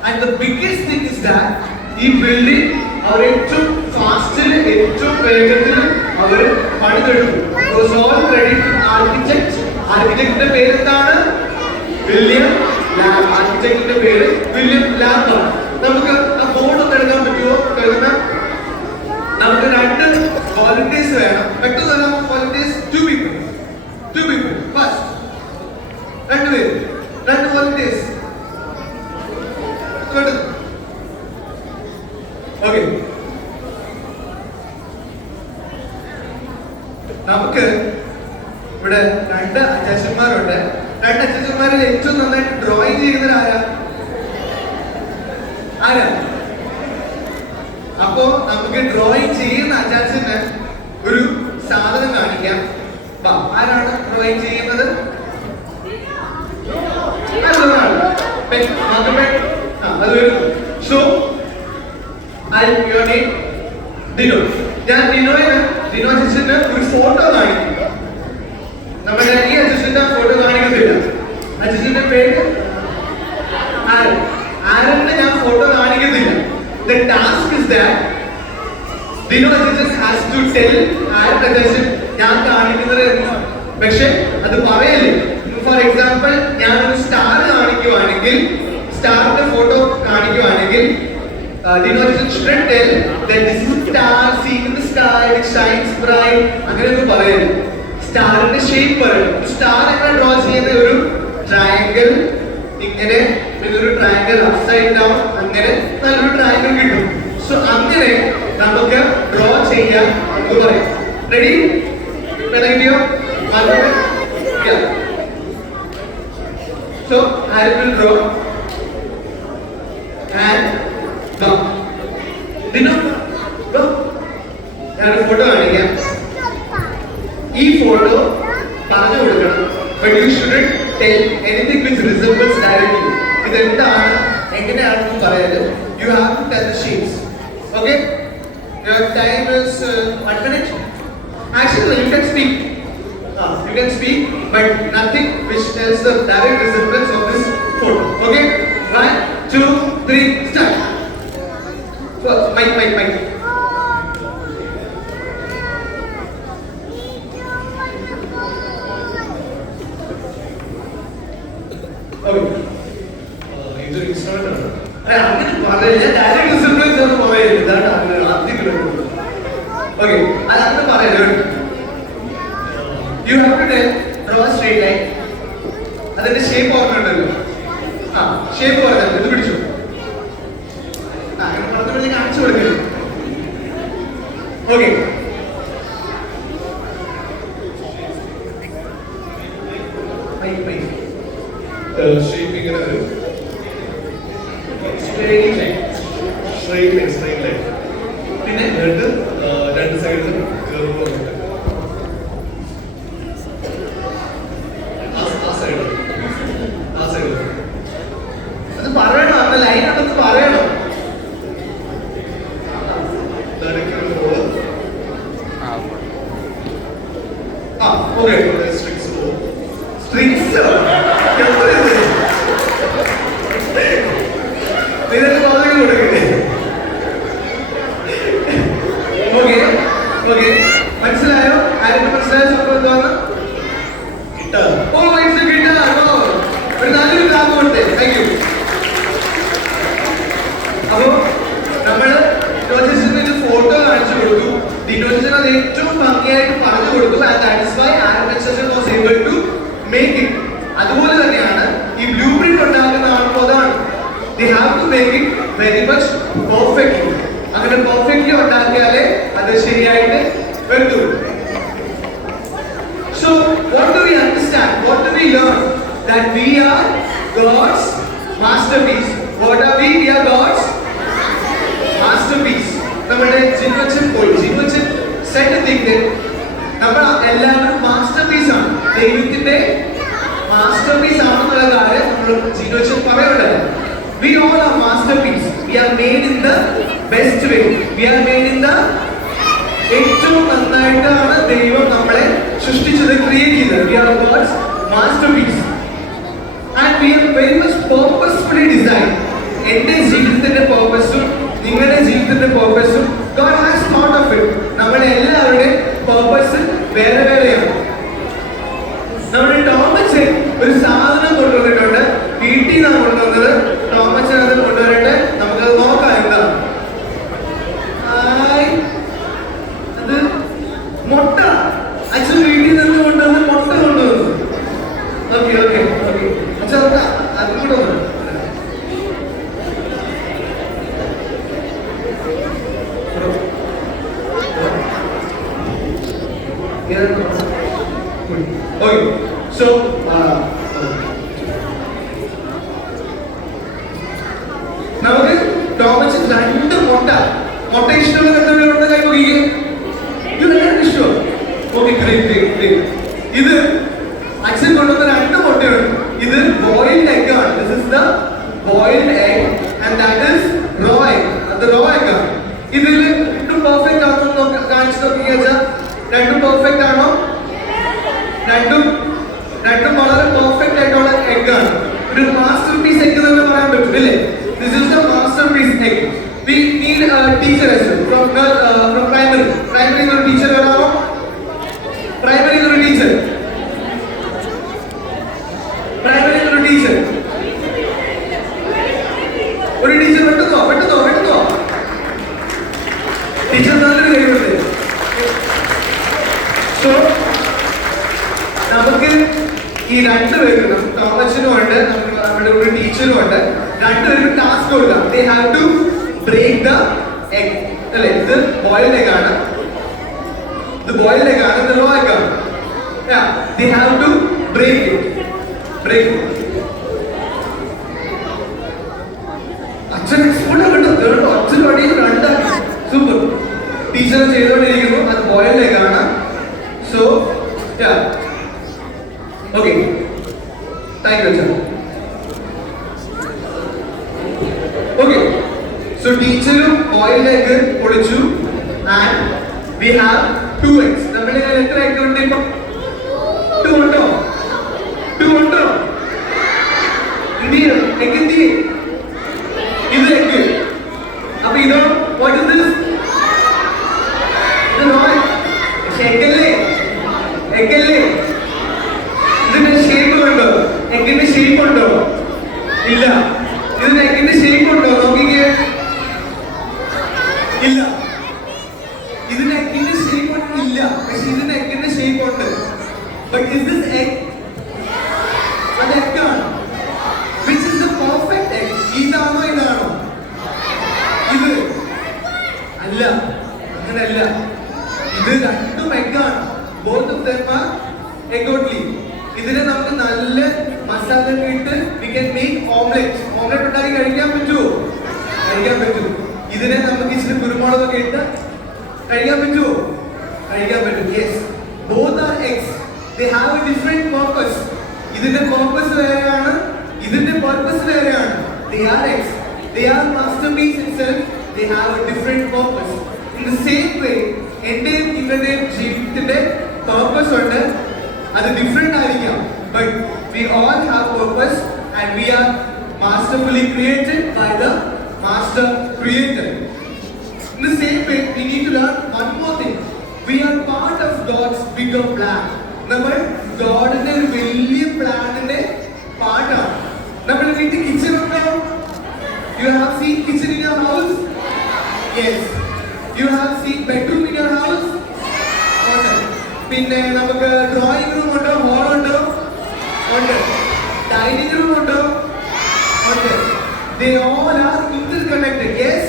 And the biggest thing is that ഈ building അവർ ഏറ്റവും ഫാസ്റ്റില് ഏറ്റവും വേഗത്തിൽ അവർ പണിതെടുത്തു. It was all credit to architect. ആർക്കിടെക്റ്റിന്റെ പേര് എന്താണ്? William lamp. ആർക്കിടെക്റ്റിന്റെ പേര് വില്യം ലാംബ്. നമുക്ക് ആ ബോർഡ് ഒന്ന് എടുക്കാൻ പറ്റുമോ? നമുക്ക് 2 വോളണ്ടിയേഴ്സ് വേണം. പെട്ടെന്ന് വോളണ്ടിയേഴ്സ് 2 people. ഫസ്റ്റ് 2 പേര്, 2 വോളണ്ടിയേഴ്സ്. ഓക്കെ, നമുക്ക് ഇവിടെ 2 അച്ഛന്മാരുണ്ട്. 2 അച്ഛന്മാരിൽ ഏറ്റവും നന്നായിട്ട് ഡ്രോയിങ് ചെയ്യുന്നത് ആരാ? അപ്പോ നമുക്ക് ഡ്രോയിങ് ചെയ്യുന്ന അച്ചാച്ചന് ഒരു സാധനം കാണിക്കാം. ആരാണ് ഡ്രോയിങ് ചെയ്യുന്നത്? ഞാൻ ഡിനോ അച്ഛന് ഒരു ഫോട്ടോ കാണിക്കും. നമ്മുടെ ഈ അച്ഛന്റെ ഫോട്ടോ കാണിക്കുന്നില്ല. അച്ഛന്റെ പേര് ആരന്റെ ഞാൻ ഫോട്ടോ കാണിക്കുന്നില്ല. The task is that Dino just has to tell ആരുടെ അച്ഛൻ ഞാൻ കാണിക്കുന്നത് എന്ന്. പക്ഷെ അത് പറയല്ലേ. ഫോർ എക്സാമ്പിൾ ഞാൻ ഒരു സ്റ്റാർ കാണിക്കുവാണെങ്കിൽ, സ്റ്റാറിന്റെ ഫോട്ടോ കാണിക്കുവാണെങ്കിൽ Dino shouldn't tell that this is a star seen in the sky, it shines bright. അങ്ങനെയൊന്നും പറയരുത്. സ്റ്റാറിന്റെ ഷേപ്പ് പറയണം. സ്റ്റാർ എങ്ങനെ ഡ്രോ ചെയ്യുന്ന ഒരു ട്രയാങ്കിൾ, ഇങ്ങനെ ഇതൊരു ട്രയാങ്കിൾ അപ്സൈഡ് ഡൗൺ, അങ്ങനെ നല്ലൊരു ട്രയാങ്കിൾ കിട്ടും. സോ അങ്ങനെ നമുക്ക് ഡ്രോ ചെയ്യാം എന്ന് പറയാം. റെഡി? കിട്ടിയോ? So I will draw and ഞാനൊരു ഫോട്ടോ കാണിക്കാം. ഈ ഫോട്ടോ പറഞ്ഞു കൊടുക്കണം. But you shouldn't tell anything which resembles directly. ഇതെന്താണ് എങ്ങനെയാണെന്ന് പറയരുത്. You have to tell the shapes. Okay? Your time is 1 minute. Actually, you can speak. You can speak, but nothing which tells the direct resemblance of this photo. Okay? 1, 2, 3, start. First, mic. ഇതൊരു instrument ആണ്. അങ്ങനെ പറയില്ല. Direct resemblance എന്ന് പറയരുത്. ഇതാണ് അങ്ങനെ ആദ്യം കിട്ടുന്നത്. ഓക്കെ, അതങ്ങനെ പറയരുത്. You have to draw a straight line. അതിന്റെ ഷേപ്പ് ഓർമ്മയുണ്ടല്ലോ. ഷേപ്പ് പറഞ്ഞാൽ ഇത് പിടിച്ചു. അങ്ങനെ പറഞ്ഞപ്പോൾ കാണിച്ചു കൊടുക്കില്ല. ഓക്കെ, ഷേപ്പ് ഇങ്ങനെ വരും. Straight line. പിന്നെ 2 സൈഡിലും കർവ് വന്നിട്ട് ആ ഓക്കെ സ്ട്രിങ്സ് സ്ട്രിങ്സ് ഇതൊക്കെ പറഞ്ഞു കൊടുക്കട്ടെ. ഓക്കെ ഓക്കെ മനസ്സിലായോ? ആരും മനസ്സിലായ സംഭവം എന്താണ്? Guitar. Oh it's a guitar. ഓ ഒരു നല്ലൊരു ക്ലാപ്പ് കൊടുത്തേ. Thank you. അപ്പോ നമ്മള് ഡിനോജിന് ഒരു ഫോട്ടോ കാണിച്ചു കൊടുത്തു. ഡിനോജിന് അത് ഏറ്റവും ഭംഗിയായിട്ട് പറഞ്ഞു കൊടുത്തു. And that is why RMHS was able to make it. അതുപോലെ തന്നെയാണ് ഈ ബ്ലൂ പ്രിന്റ് ഉണ്ടാക്കുന്ന ആൾക്കും അതാണ്. They have to make it very much perfectly. അങ്ങനെ പെർഫെക്റ്റ്ലി ഉണ്ടാക്കിയാലേ അത് ശരിയായിട്ട് വരൂ. So what do we understand? What do we learn? That we are God's masterpiece. What are we? We are God's masterpiece. നമ്മുടെ ജിൻവച്ചൻ പോയി ജിൻവച്ചൻ set think നമ്മൾ എല്ലാവരും masterpiece ആണ്. ദൈവത്തിന്റെ മാസ്റ്റർപീസ് ആണെന്നുള്ള കാര്യം നമ്മൾ ജിൻവച്ചൻ പറയുന്നുണ്ട്. We all are masterpiece. We are made in the best way. We are made in the ഏറ്റവും നന്നായിട്ടാണ് ദൈവം നമ്മളെ സൃഷ്ടിച്ചത്, ക്രിയേറ്റ് ചെയ്തത്. We are God's masterpiece. And we are very much purposefully designed. എൻ്റെ ജീവിതത്തിന്റെ പേർപ്പസും നിങ്ങളുടെ ജീവിതത്തിന്റെ പേർപ്പസും God has thought of it. നമ്മുടെ എല്ലാവരുടെയും പേർപ്പസ് വേറെ വേറെയാണ്. നമ്മുടെ ടോമച്ചൻ ഒരു സാധനം കൊണ്ടുവന്നിട്ടുണ്ട്. വീട്ടിൽ നിന്നാണ് കൊണ്ടുവന്നത്. ടോമച്ചൻ അത് കൊണ്ടുവരട്ടെ, നമുക്കത് നോക്കാം എന്താണ്. അത് മുട്ട. അച്ഛൻ വീട്ടിൽ നിന്ന് കൊണ്ടുവന്ന് മുട്ട കൊണ്ടുവന്നു. ഓക്കെ ഓക്കെ ഓക്കെ അച്ഛൻ അതും കൂടെ വന്നു. Okay, so നമുക്ക് ടോമസ് രണ്ട് മുട്ട ഇഷ്ടമുള്ള എന്തെങ്കിലും കൈ നോക്കിക്കേ. ഇത് ഇഷ്ടം. Okay great. ഇത് അച്ഛൻ കൊണ്ടുവന്ന രണ്ട് മുട്ടയുണ്ട്. ഇത് ബോയിൽഡ് എഗ് ആണ്. This is the boiled egg and that is raw egg. അത് റോ എഗ് ആണ്. ഇതിൽ രണ്ടും പെർഫെക്റ്റ് ആണോ കാണിച്ചു നോക്കിയാൽ രണ്ടും പെർഫെക്റ്റ് ആണോ? രണ്ടും വളരെ പെർഫെക്റ്റ് ആയിട്ടുള്ള എഗ് ആണ്. ഒരു മാസ്റ്റർ പീസ് എഗ് തന്നെ പറയാൻ പറ്റും അല്ലേ? This is the masterpiece egg. We need teacher from primary ഒരു ടീച്ചർ വരാമോ? പ്രൈമറി ഒരു ടീച്ചർ ഒരു ടീച്ചർ പെട്ടെന്നോ ടീച്ചർ നല്ലൊരു കഴിവുണ്ട്. സോ നമുക്ക് ഈ രണ്ടുപേർക്കും ടോമച്ചനും ഉണ്ട്, നമ്മുടെ ഒരു ടീച്ചറും ഉണ്ട്. രണ്ടുപേർക്കും ടാസ്ക് കൊടുക്കാം. They have to break the egg അല്ലേ? ഇത് ബോയിൽഡ് എഗ് ആണ്, ഇത് റോ എഗ് ആണ്. They have to break it. അച്ഛൻ എക്സ്പോർട്ട് കേട്ടോ. അച്ഛനും അടിയിൽ രണ്ടാക്കി. സൂപ്പർ. ടീച്ചർ ചെയ്തുകൊണ്ടിരിക്കുന്നു. അത് ബോയിൽഡ് എഗ് ആണ്. So okay, thank you sir. Okay, so teacher boiled egg പൊളിച്ചു and we have 2 eggs. നമ്മുടെ കയ്യിൽ എത്ര egg ഉണ്ട് ഇപ്പോ? 2 ഉണ്ടോ? India egg India. ഇത് egg. അപ്പോൾ ഇതോ what is this? ഇത് റോ egg അല്ലേ? ഇതിന്റെ ഷേപ്പ് ഉണ്ടോ? എഗ്ഗിന്റെ ഷേപ്പ് ഉണ്ടോ? ഇല്ല. ഇതിന് എഗ്ഗിന്റെ ഷേപ്പ് ഉണ്ടോ? നോക്കിക്കേ. ഇല്ല. ഇതിന് എഗ്ഗിന്റെ ഷേപ്പ് ഇല്ല. പക്ഷെ ഇതിന് എഗ്ഗിന്റെ ഷേപ്പ് ഉണ്ട്. But is this egg? അത് എഗ് ആണ്. Which is the perfect egg? ഇതാണോ? ഇത് അല്ല. അങ്ങനെയല്ല. ഇത് രണ്ടും എഗ് ആണ്. Both of them are egg only. ഇതിനെ നമുക്ക് നല്ല മസാല ഇട്ട് we can make omelette ഉണ്ടാക്കി കഴിക്കാൻ പറ്റുമോ? കഴിക്കാൻ പറ്റും. ഇതിനെ നമുക്ക് ഇച്ചിരി കുരുമുളകൊക്കെ ഇട്ട് കഴിക്കാൻ പറ്റുമോ? കഴിക്കാൻ പറ്റും. Yes, both are eggs. They have a different purpose. ഇതിന്റെ purpose വേറെയാണ്, ഇതിന്റെ purpose വേറെയാണ്. They are eggs. They are masterpiece itself. They have a different purpose. In the same way, എൻ്റെ നിങ്ങളുടെ ജീവിതത്തിന്റെ purpose ഉണ്ട്. അത് ഡിഫറെന്റ് ആയിരിക്കാം, but we all have purpose and we are masterfully created by the master creator. In the same way, we need to learn one more thing. We are part of God's bigger plan. നമ്മൾ ഗോഡിന്റെ ഒരു വലിയ പ്ലാനിന്റെ പാർട്ടാണ്. നമ്മുടെ വീട്ടിൽ kitchen ഉണ്ടോ? You have seen kitchen in your house? Yes. You have seen bedroom in your house? ഉണ്ട്. പിന്നെ നമുക്ക് ഡ്രോയിങ് റൂം ഉണ്ടോ? ഹോൾ ഉണ്ടോ? ഉണ്ട്. ഡൈനിങ് റൂം ഉണ്ടോ? ഉണ്ട്. They all are interconnected. Yes.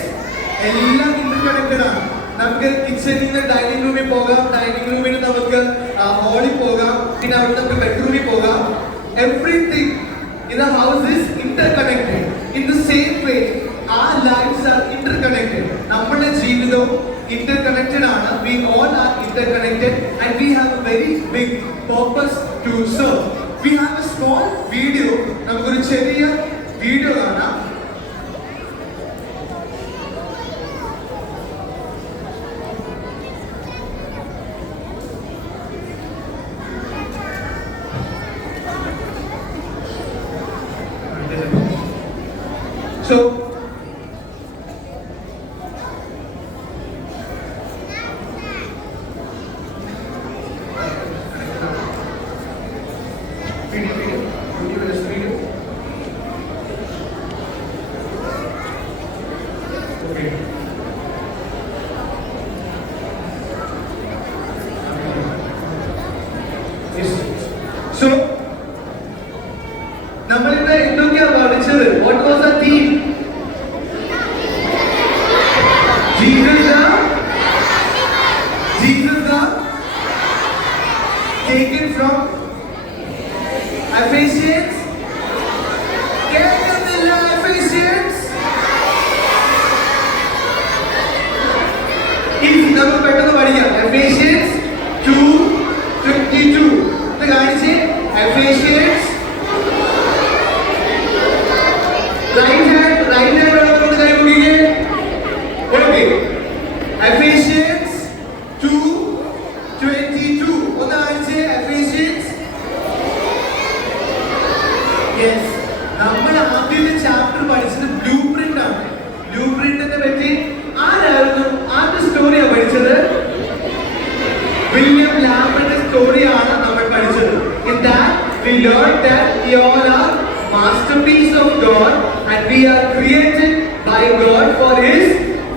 എല്ലാം ഇന്റർകണക്റ്റഡ് ആണ്. നമുക്ക് കിച്ചണിൽ നിന്ന് ഡൈനിങ് റൂമിൽ പോകാം, ഡൈനിങ് റൂമിൽ നിന്ന് നമുക്ക് ഹാളിൽ പോകാം, പിന്നെ അവിടെ നമുക്ക് ബെഡ്റൂമിൽ പോകാം. Everything in the house is interconnected. In the same way, our lives are interconnected. നമ്മുടെ ജീവിതവും interconnected ആണ്. We all are interconnected and we have a very big purpose to serve. We have a small video. നമുക്കൊരു ചെറിയ video കാണാം. So, so, നമ്മളിവിടെ എന്തൊക്കെയാ പഠിച്ചത്? What was the theme? Jesus the taken from Ephesians. Ephesians. Easy, നമ്മൾ പെട്ടെന്ന് പഠിക്കാം. Ephesians 2:22. ഇത് കാണിച്ച് Ephesians right hand ഉള്ളവരോട് കൈ മുടിക്കേ. Okay. Ephesians 2:22. ഒന്ന് കാണിച്ച് Ephesians. Yes. നമ്മൾ ആദ്യത്തെ ചാപ്റ്റർ പഠിച്ചത് ബ്ലൂ പ്രിന്റ് ആണ്. ബ്ലൂ പ്രിന്റിനെ പറ്റി ആരായിരുന്നു ആദ്യ സ്റ്റോറിയാണ് പഠിച്ചത്? വില്യം ലാംബിന്റെ സ്റ്റോറിയാണ് നമ്മൾ പഠിച്ചത്. In that we learned that we all are masterpiece of God and we are created by God for His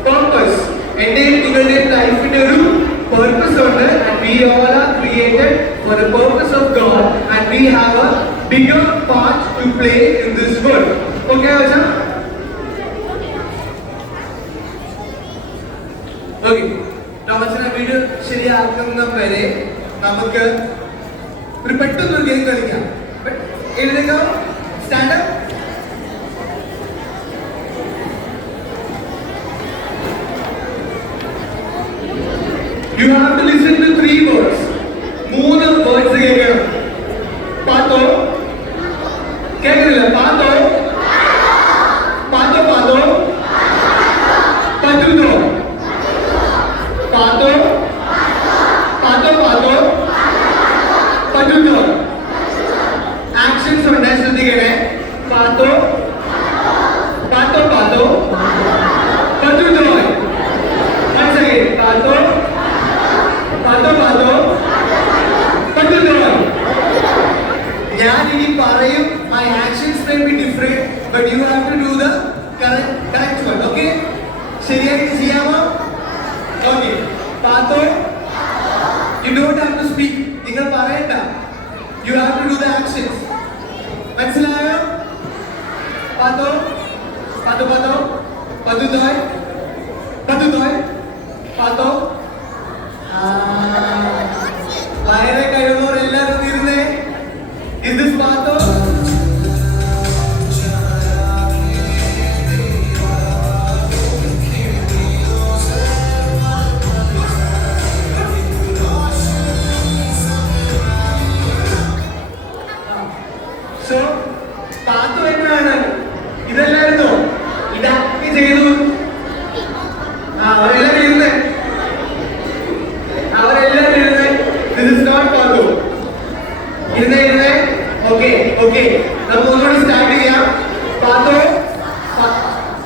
purpose. എന്റെയും നിങ്ങളുടെയും ലൈഫിന്റെ ഒരു purpose ഉണ്ട് and we all are created for the purpose of God and we have a bigger part to play in this world. Okay, Acha? Okay. നമ്മച്ചനെ video ശരിയാക്കുന്നതും വരെ നമുക്ക് ഒരു പെട്ടെന്നൊരു ഗെയിം കളിക്കാം. എഴുതുക. Stand up. You have to listen to 3 words. 3 words കേൾക്കണം. പാത്തോ കേൾക്കുന്നില്ല. പാത്തോ പാത്തോ പാത്തോ പറ്റുന്നോ പാത്തോ പാത്തോ പാത്തോ പറ്റുന്നോ. ആക്ഷൻസ് ഉണ്ട്, ശ്രദ്ധിക്കണേ. പാത്തോ പാത്തോ പാത്തോ പറ്റുന്നോ. മനസ്സിലായി? പാത്തോ പാത്തോ പാത്തോ പറ്റുന്നോ. ഞാൻ ഇനി പറയും. My actions may be different, but you have to do the correct one. Okay? ശരിയായിട്ട് ചെയ്യാമോ? Okay. പാത്തോ. You don't have to speak. നിങ്ങൾ പറയണ്ട. You have to do the actions. മനസ്സിലായോ? പാത്തോ പാത്തോ പാത്തോ പതുതോയ് പതുതോയ് പാത്തോ. വയറെ കഴിയുന്നവർ എല്ലാവരും ഇരുന്നേ. Is this പാത്തോ? So, പാത്തോ എന്താണ്? ഇതല്ലായിരുന്നോ? ഇതൊക്കെ ചെയ്തു. അവരെല്ലാവരും ഇരുന്നേ. അവരെല്ലാവരും ഇരുന്നേ. This is not പാത്തോ. ഓക്കെ നമുക്ക് ഒന്നുകൂടി സ്റ്റാർട്ട് ചെയ്യാം. പാത്തോ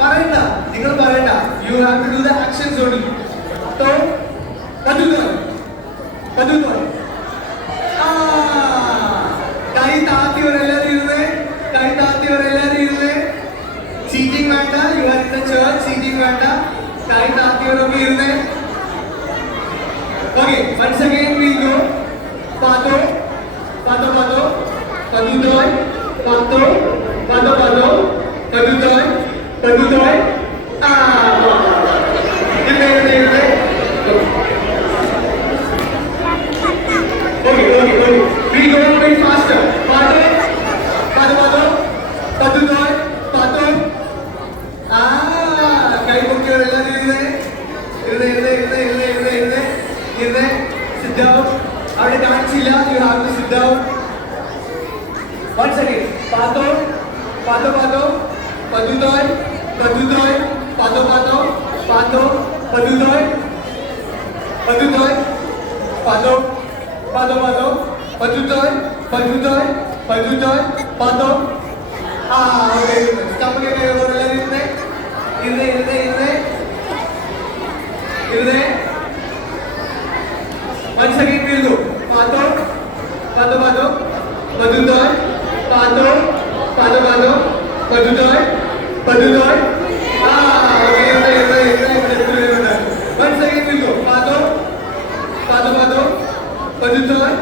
പറയണ്ട, നിങ്ങൾ പറയണ്ട. You have to do the actions only. പാത്തോ പതുതോയ് പതുതോയ്. കൈ താത്തിയവരെല്ലാരും ഇരുന്നേ, കൈ താത്തിയവരെല്ലാരും ഇരുന്നേ. സീറ്റിംഗ് വേണ്ട, you are in the church, sitting വേണ്ട. കൈ താത്തിയവരൊക്കെ ഇരുന്നേ. Okay once again we go. പാത്തോ പാത്തോ പാത്തോ പതുതോയ് പാത്തോ പാത്തോ പാത്തോ പതുതോയ് പതുതോയ്. ഇരുന്നേ ഇരുന്നേ ഇരുന്നേ. Okay, okay, okay. We go a bit faster. Pato, pato, pato, patutoy, pato. കൈ പൊക്കിയവർ എല്ലാവരും ഇരുന്നേ, ഇരുന്നേ, ഇരുന്നേ, ഇരുന്നേ, ഇരുന്നേ, ഇരുന്നേ, ഇരുന്നേ, ഇരുന്നേ. Sit down. അവിടെ കാണിച്ചില്ല. You have to sit down. Once again. Pato, pato, pato, patutoy, patutoy, pato, pato, pato, patutoy, patutoy, pato. Pato, pato, patutoy, patutoy, patutoy, pato. Okay. Stomach ഒക്കെ എല്ലാവരും ഇരുന്നേ, ഇരുന്നേ, ഇരുന്നേ, ഇരുന്നേ, ഇരുന്നേ. Once again we'll go. Pato, pato, pato, patutoy, pato, pato, pato, patutoy, patutoy. Okay, ഇരുന്നേ, ഇരുന്നേ, ഇരുന്നേ, ഇരുന്നേ. Once again we'll go. Pato, pato, pato. Patutoy,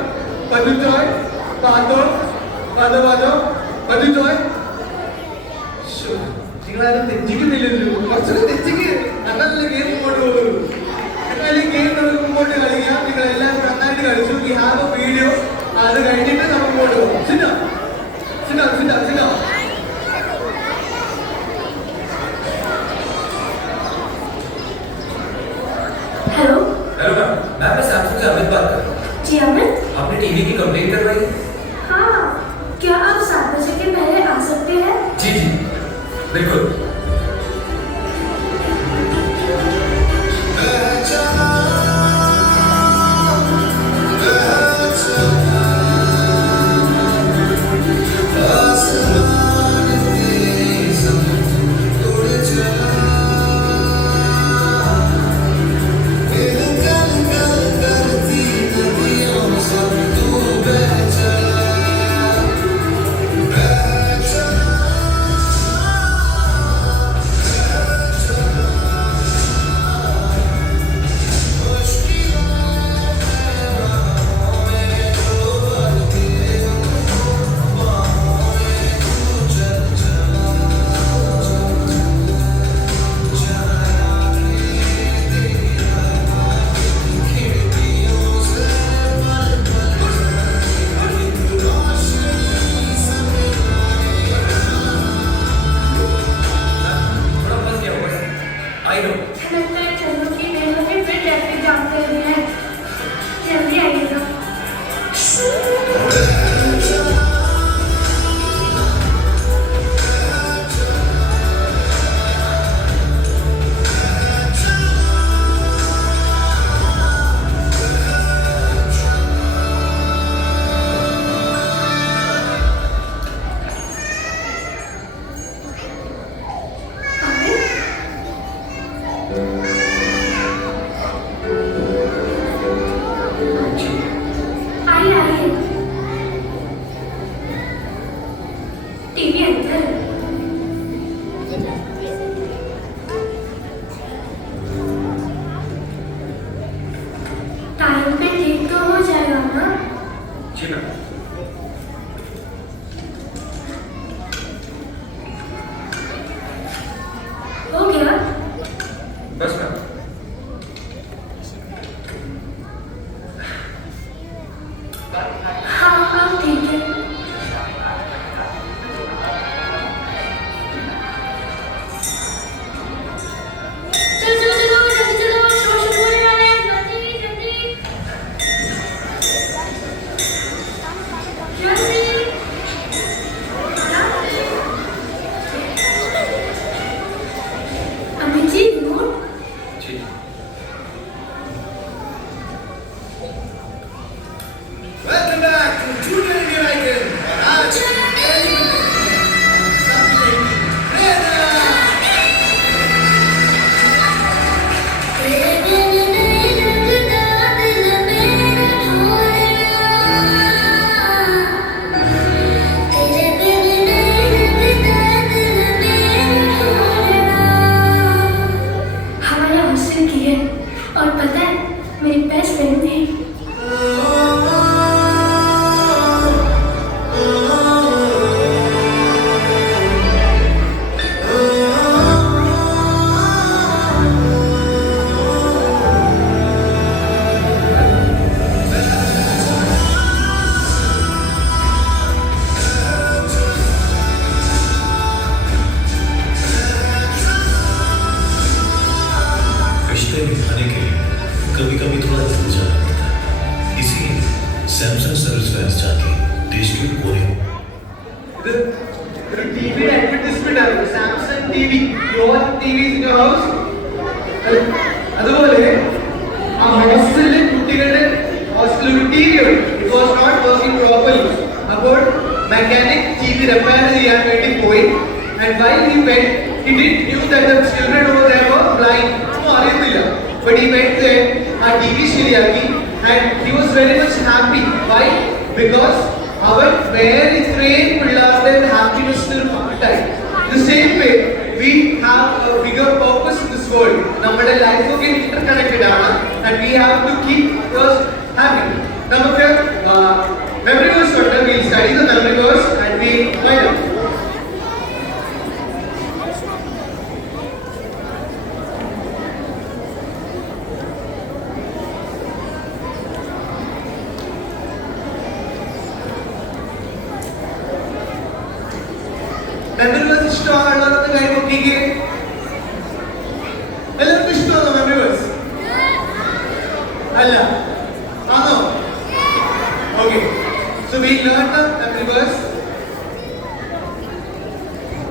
patutoy, pato, pato, pato, patutoy. നിങ്ങളാരും തെറ്റിക്കുന്നില്ലല്ലോ, കുറച്ചൊക്കെ തെറ്റിക്ക്. നല്ലല്ലേ ഗെയിം മുമ്പോട്ട് പോകുള്ളൂ. എന്നാലും ഗെയിം നമുക്ക് മുമ്പോട്ട് കളിക്കാം. നിങ്ങൾ എല്ലാവരും നന്നായിട്ട് കളിച്ചു. We have A video. അത് കഴിഞ്ഞിട്ട് നമുക്ക് മുമ്പോട്ട് പോകാം. സിറ്റാ സിറ്റാ സിറ്റാ സിറ്റാ. हेलो हेलो मैम, मैं सैमसंग से अमित बात कर रहा हूँ। जी अमित। आपने टीवी की कंप्लेंट करवाई? हाँ, क्या आप 7 बजे के पहले आ सकते हैं? जी जी बिल्कुल। लगता है चलो कि नहीं होंगे फिर ट्रैफिक जाम कर दिया है। जल्दी आइएगा। आइए आइए। टीवी अंदर है। टाइम पे ठीक तो हो जाएगा ना? जी मैम। हो गया? बस मैम। हाँ हाँ ठीक है। चलो चलो चलो जल्दी चलो, शो शुरू होने वाला है। जल्दी जल्दी जल्दी। अमित जी नोट। जी Welcome back to Junior Indian Idol. आज सैमसंग सर्विस फैंस जाके देश के कोने ഇത് ഒരു ടിവിയുടെ അഡ്വർടൈസ്മെന്റ് ആണ്. Samsung TV, your TV in your house. അതുപോലെ ആ ഹോസ്റ്റലിലെ കുട്ടികളുടെ ഹോസ്റ്റലിൽ ഒരു ടിവി ഉണ്ട്. It was not working properly. അപ്പോൾ മെക്കാനിക് ടിവി റിപ്പയർ ചെയ്യാൻ വേണ്ടി പോയി. And while he went, he didn't knew that the children over there were blind. ഒന്നും അറിയുന്നില്ല. But he went there, ആ ടിവി ശരിയാക്കി. And he was very much happy. Why? Because അവർ വേറെ ഇത്രയും പിള്ളേരുടെ ഹാപ്പിനെസ്സിന് പങ്കിട്ടായി. The same way we have a bigger purpose in this world. നമ്മുടെ life ഒക്കെ interconnected ആണ്. And we have to keep us happy. നമുക്ക് memory verse ഉണ്ട്. We'll study the memory verse and we find out. Memory verse ഇഷ്ടമാണുള്ളവർക്ക് കൈ പൊക്കിക്കേ. എല്ലാവർക്കും ഇഷ്ടമാണോ മെമ്മറി വേഴ്സ്? അല്ല, ആണോ? Okay, so we learn the memory verse.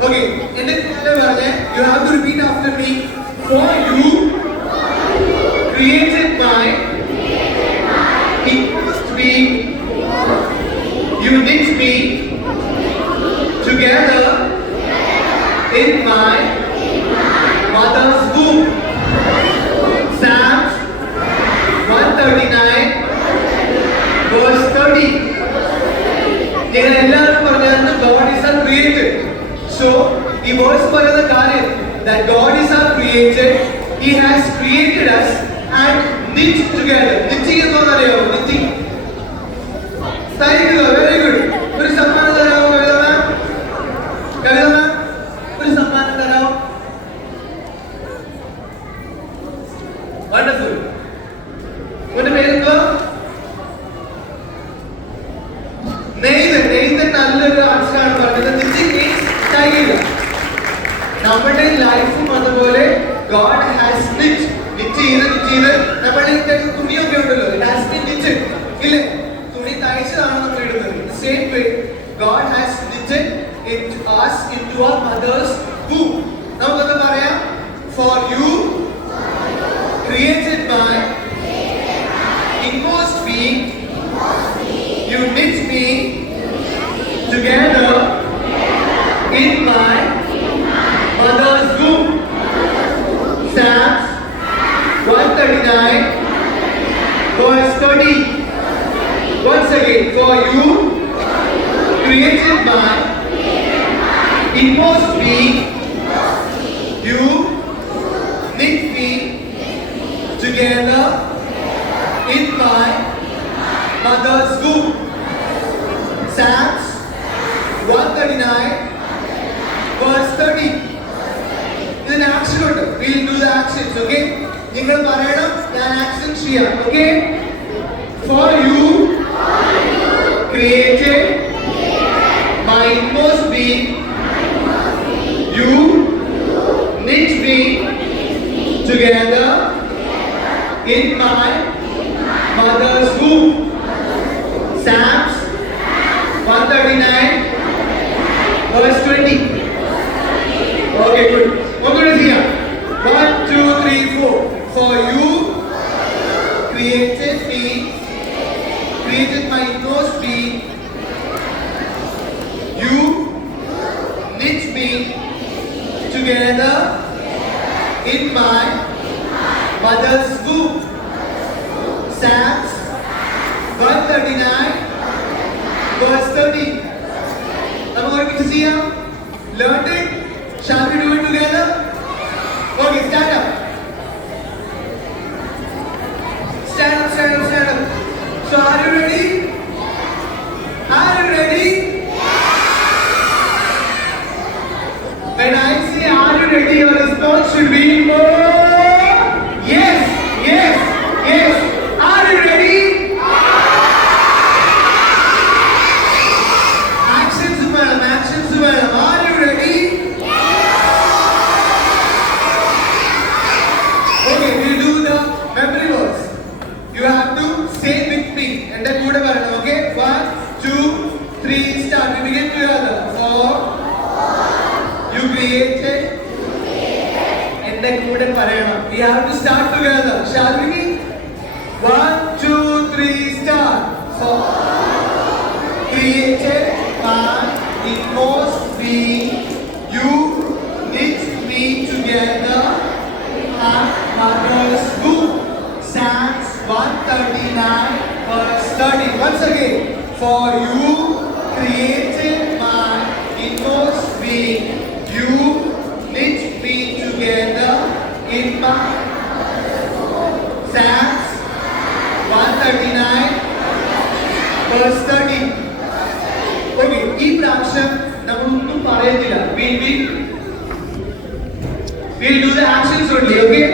Okay, എന്റെ കൂടെ പറഞ്ഞേ, you have to repeat after me. For you created by inmost be you did me together in my mother's womb. Psalms 139 verse 30. നിങ്ങൾ എല്ലാവരും പറഞ്ഞായിരുന്നു God is our creator. So ഈ verse പറയുന്ന കാര്യം that God is our creator. He has created us and knit together. knit ചെയ്യുന്നതെന്ന് അറിയാമോ? knitting. തയ്ക്കുക. Very good. ഒരു സമ്മാനം തരാമോ? ഒരു സമ്മാനം തരാമോ? വണ്ടർഫുൾ. ഒരു പേരെന്തോ? നെയ്തൻ. നെയ്തൻ നല്ലൊരു ആൻസറാണ് പറഞ്ഞത്. നമ്മുടെ ലൈഫും അതുപോലെ God has knit ചെയ്ത് നമ്മളുടെ തുണിയൊക്കെ ഉണ്ടല്ലോ, it has been knitted. ഇല്ലേ? തുണി തയ്ച്ചതാണ് നമ്മൾ ഇടുന്നത്. The same way God has knitted into us into our mother's womb. നമുക്കൊന്ന് പറയാം. For you created by inmost being, you knit me together in my mother's womb. Psalms 139 verse 30. Once again, for you created by inmost being, you knit me together in my mother's womb. Psalms 139 verse 30. ഇതിന് action ഉണ്ട്. We'll do the actions, okay? നിങ്ങൾ പറയണം, ഞാൻ action ചെയ്യാം. Okay? For you created my inmost being, you knit me together in my mother's womb. Psalms 139 verse 20. Okay, good. What do you see? 1, 2, 3, 4. For you created my inmost being, you knit me together in my mother's womb. Psalms 139 verse 30. Now we're going to see how learned it. Shall we do it together? Okay, stand up. Stand up, stand up, stand up. So are you ready? Are you ready? When I say are you ready, your response should be yes, yes, yes. Are you ready? Actions വേണം. 3 start. We begin together. For you created. എന്റെ കൂടെ പറയണം. We have to start together. Shall we? 1, 2, 3 start. For created my inmost being. You knit me together. At mother's womb. Psalms 139 verse 30. Once again. For you created my inmost being. You knit me together in my Psalms 139 verse 30. Okay, ഈ പ്രാവശ്യം നമ്മളൊന്നും പറയുന്നില്ല. We'll do the actions only, okay?